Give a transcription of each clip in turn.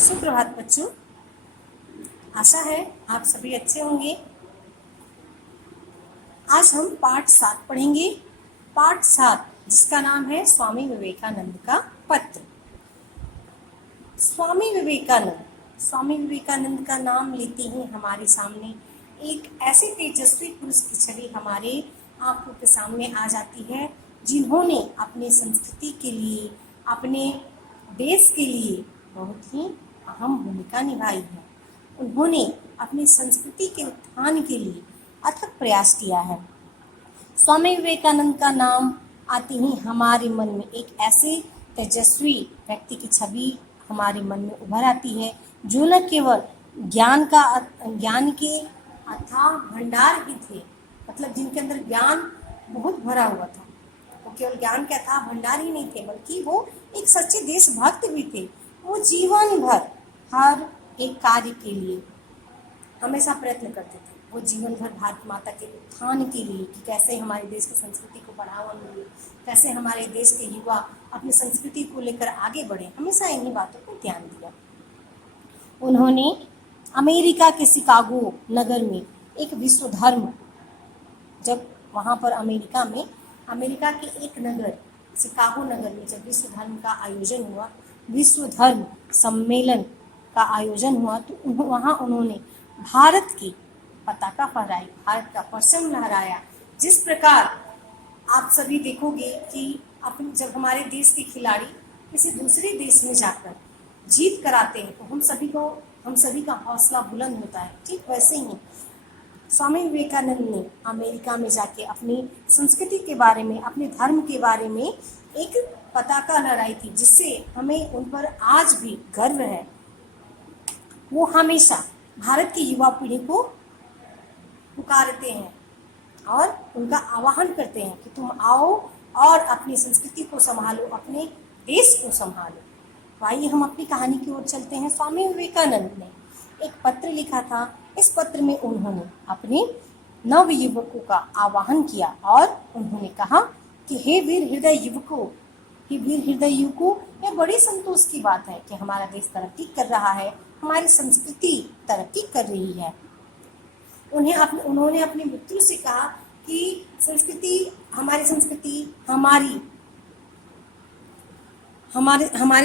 सुप्रभात बच्चों, आशा है आप सभी अच्छे होंगे। आज हम पाठ 7 पढ़ेंगे। पाठ 7 जिसका नाम है स्वामी विवेकानंद का पत्र। स्वामी विवेकानंद का नाम लेते ही हमारे सामने एक ऐसे तेजस्वी पुरुष की छवि हमारे आंखों के सामने आ जाती है, जिन्होंने अपनी संस्कृति के लिए, अपने देश के लिए बहुत ही अहम भूमिका निभाई है। उन्होंने अपनी संस्कृति के उत्थान के लिए अथक प्रयास किया है। स्वामी विवेकानंद का नाम आते ही हमारे मन में एक ऐसे तेजस्वी व्यक्ति की छवि हमारे मन में उभर आती है, जो न केवल ज्ञान के अथाह भंडार ही थे, मतलब जिनके अंदर ज्ञान बहुत भरा हुआ था। वो केवल ज्ञान के अथाह भंडार ही नहीं थे, बल्कि वो एक सच्चे देशभक्त भी थे। वो जीवन भर हर एक कार्य के लिए हमेशा प्रयत्न करते थे। वो जीवन भर भारत माता के उत्थान के लिए, कि कैसे हमारे देश की संस्कृति को बढ़ावा मिले, कैसे हमारे देश के युवा अपनी संस्कृति को लेकर आगे बढ़े, हमेशा इन्हीं बातों पर ध्यान दिया। उन्होंने अमेरिका के शिकागो नगर में एक विश्व धर्म, जब वहाँ पर अमेरिका के एक नगर शिकागो नगर में जब विश्व धर्म का आयोजन हुआ, विश्व धर्म सम्मेलन का आयोजन हुआ, तो वहाँ उन्होंने भारत की पताका फहराई, भारत का परचम लहराया। जिस प्रकार आप सभी देखोगे कि जब हमारे देश के खिलाड़ी किसी दूसरे देश में जाकर जीत कराते हैं, तो हम सभी का हौसला बुलंद होता है। ठीक वैसे ही स्वामी विवेकानंद ने अमेरिका में जाके अपनी संस्कृति के बारे में, अपने धर्म के बारे में एक पताका लहराई थी, जिससे हमें उन पर आज भी गर्व है। वो हमेशा भारत की युवा पीढ़ी को पुकारते हैं और उनका आह्वान करते हैं कि तुम आओ और अपनी संस्कृति को संभालो, अपने देश को संभालो। तो आइए हम अपनी कहानी की ओर चलते हैं। स्वामी विवेकानंद ने एक पत्र लिखा था। इस पत्र में उन्होंने अपने नव युवकों का आह्वान किया और उन्होंने कहा कि हे वीर हृदय युवकों, यह बड़ी संतोष की बात है कि हमारा देश तरक्की कर रहा है, हमारी संस्कृति तरक्की कर रही है। उन्होंने अपने मित्रों से कहा कि हमारी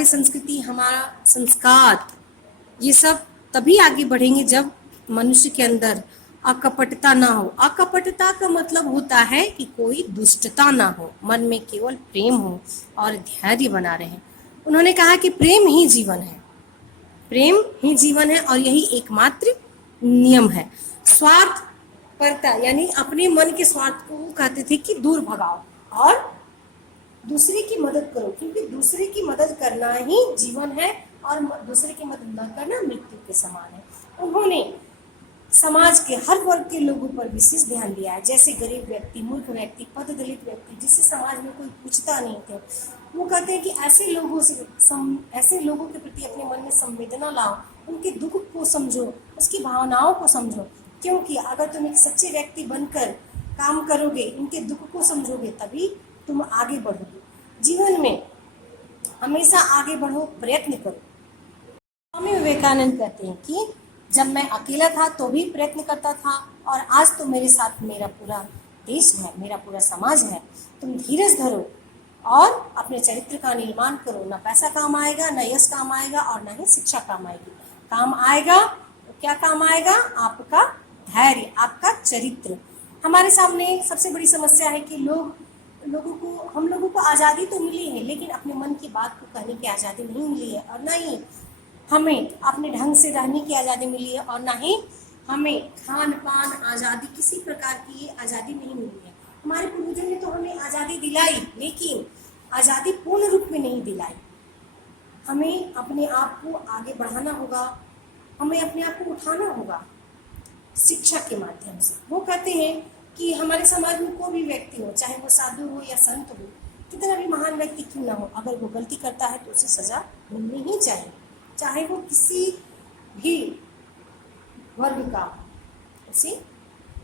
संस्कृति, हमारा संस्कार, ये सब तभी आगे बढ़ेंगे जब मनुष्य के अंदर अकपटता ना हो। अकपटता का मतलब होता है कि कोई दुष्टता ना हो, मन में केवल प्रेम हो और धैर्य बना रहे। उन्होंने कहा कि प्रेम ही जीवन है और यही एकमात्र नियम है। स्वार्थ परता यानी अपने मन के स्वार्थ को कहते थे कि दूर भगाओ और दूसरे की मदद करो, क्योंकि दूसरे की मदद करना ही जीवन है और दूसरे की मदद न करना मृत्यु के समान है। उन्होंने समाज के हर वर्ग के लोगों पर विशेष ध्यान दिया है, जैसे गरीब व्यक्ति, मूर्ख व्यक्ति, पददलित व्यक्ति, जिससे समाज में कोई पूछता नहीं थे। वो कहते हैं कि ऐसे लोगों के प्रति अपने मन में संवेदना लाओ, उनके दुख को समझो, उसकी भावनाओं को समझो, क्योंकि अगर तुम एक सच्चे व्यक्ति बनकर काम करोगे, उनके दुख को समझोगे, तभी तुम आगे बढ़ोगे। जीवन में हमेशा आगे बढ़ो, प्रयत्न करो। स्वामी विवेकानंद कहते हैं कि जब मैं अकेला था तो भी प्रयत्न करता था, और आज तो मेरे साथ मेरा पूरा देश है, मेरा पूरा समाज है। तुम धीरज धरो और अपने चरित्र का निर्माण करो। ना पैसा काम आएगा, ना यश काम आएगा, और ना ही शिक्षा काम आएगी। काम आएगा तो क्या काम आएगा? आपका धैर्य, आपका चरित्र। हमारे सामने सबसे बड़ी समस्या है कि हम लोगों को आज़ादी तो मिली है, लेकिन अपने मन की बात को कहने की आज़ादी नहीं मिली है, और ना ही हमें अपने ढंग से रहने की आज़ादी मिली है, और ना ही हमें खान पान आज़ादी, किसी प्रकार की आज़ादी नहीं मिली है। हमारे पूर्वजों ने तो हमें आज़ादी दिलाई, लेकिन आज़ादी पूर्ण रूप में नहीं दिलाई। हमें अपने आप को आगे बढ़ाना होगा, हमें अपने आप को उठाना होगा शिक्षा के माध्यम से। वो कहते हैं कि हमारे समाज में कोई भी व्यक्ति हो, चाहे वो साधु हो या संत हो, कितना भी महान व्यक्ति क्यों ना हो, अगर वो गलती करता है तो उसे सजा मिलनी ही चाहिए, चाहे वो किसी भी वर्ग का, उसे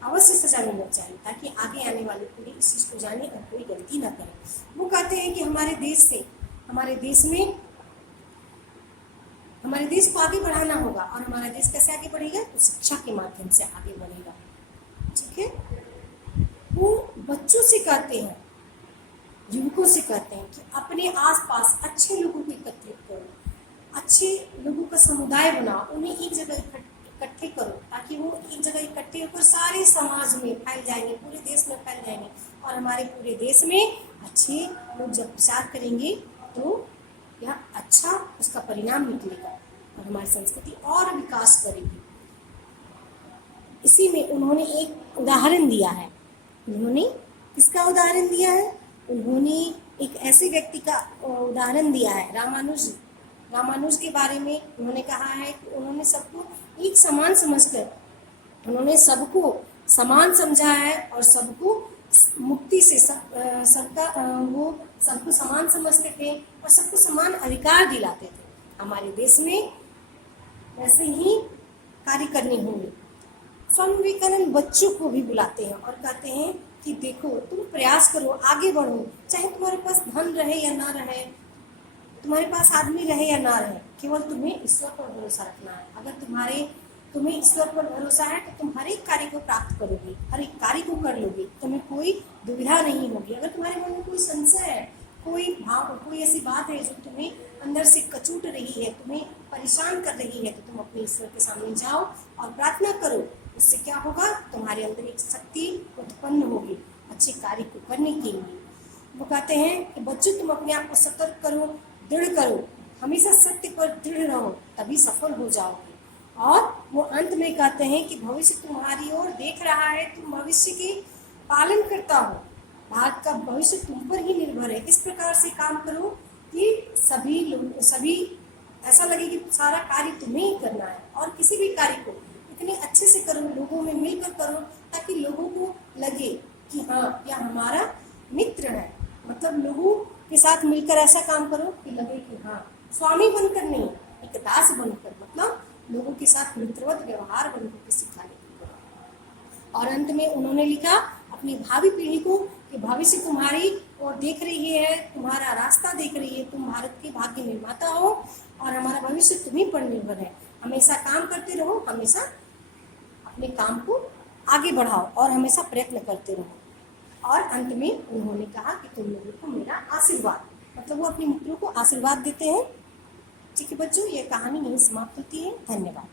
अवश्य सजा मिलना चाहिए, ताकि आगे आने वाली पीढ़ी इस चीज़ को जाने और कोई गलती ना करे। वो कहते हैं कि हमारे देश में हमारे देश को आगे बढ़ाना होगा। और हमारा देश कैसे आगे बढ़ेगा? तो शिक्षा के माध्यम से आगे बढ़ेगा। ठीक है, वो बच्चों से कहते हैं, युवकों से कहते हैं कि अपने आसपास अच्छे लोगों को एकत्रित करो, अच्छे लोगों का समुदाय बनाओ, उन्हें एक जगह इकट्ठे करो, ताकि वो एक जगह इकट्ठे होकर सारे समाज में फैल जाएंगे, पूरे देश में फैल जाएंगे। और हमारे पूरे देश में अच्छे लोग जब प्रचार करेंगे तो यह अच्छा उसका परिणाम निकलेगा और हमारी संस्कृति और विकास करेगी। इसी में उन्होंने एक उदाहरण दिया है। उन्होंने किसका उदाहरण दिया है? उन्होंने एक ऐसे व्यक्ति का उदाहरण दिया है, रामानुज के बारे में उन्होंने कहा है कि उन्होंने सबको एक समान समझकर, उन्होंने सबको समान समझा है और सबको मुक्ति से वो सबको समान समझते थे और सबको समान अधिकार दिलाते थे। हमारे देश में वैसे ही कार्य करने होंगे। स्वामी विवेकानंद बच्चों को भी बुलाते हैं और कहते हैं कि देखो, तुम प्रयास करो, आगे बढ़ो, चाहे तुम्हारे पास धन रहे या ना रहे, तुम्हारे पास आदमी रहे या ना रहे, केवल तुम्हें ईश्वर पर भरोसा रखना है। अगर तुम्हें ईश्वर पर भरोसा है तो तुम हर एक कार्य को प्राप्त करोगे, हर एक कार्य को कर लोगे, तुम्हें कोई दुविधा नहीं होगी। अगर तुम्हारे मन में कोई संशय है, कोई ऐसी बात है जो तुम्हें अंदर से कचूट रही है, तुम्हें परेशान कर रही है, तो तुम अपने ईश्वर के सामने जाओ और प्रार्थना करो। इससे क्या होगा? तुम्हारे अंदर एक शक्ति उत्पन्न होगी अच्छे कार्य को करने के लिए। वो कहते हैं कि बच्चों, तुम अपने आप को सतर्क करो, दृढ़ करो, हमेशा सत्य पर दृढ़ रहो, तभी सफल हो जाओगे। और वो अंत में कहते हैं कि भविष्य तुम्हारी ओर देख रहा है, तुम भविष्य के पालन करता हो, भारत का भविष्य तुम पर ही निर्भर है। इस प्रकार से काम करो कि सभी ऐसा लगे कि सारा कार्य तुम्हें ही करना है, और किसी भी कार्य को इतने अच्छे से करो, लोगों में मिलकर करो, ताकि लोगों को लगे कि हाँ, यह हमारा मित्र है। मतलब लोगों के साथ मिलकर ऐसा काम करो कि लगे कि हाँ, स्वामी बनकर नहीं, एक दास बनकर, मतलब लोगों के साथ मित्रवत व्यवहार बनकर किसी कार्य को करो। और अंत में उन्होंने लिखा अपनी भावी पीढ़ी को कि भविष्य तुम्हारी ओर देख रही है, तुम्हारा रास्ता देख रही है, तुम भारत के भाग्य निर्माता हो और हमारा भविष्य तुम्हीं पर निर्भर है। हमेशा काम करते रहो, हमेशा अपने काम को आगे बढ़ाओ और हमेशा प्रयत्न करते रहो। और अंत में उन्होंने कहा कि तुम लोगों को मेरा आशीर्वाद, मतलब वो अपने मित्रों को आशीर्वाद देते हैं। ठीक है बच्चों, ये कहानी यहीं समाप्त होती है। धन्यवाद।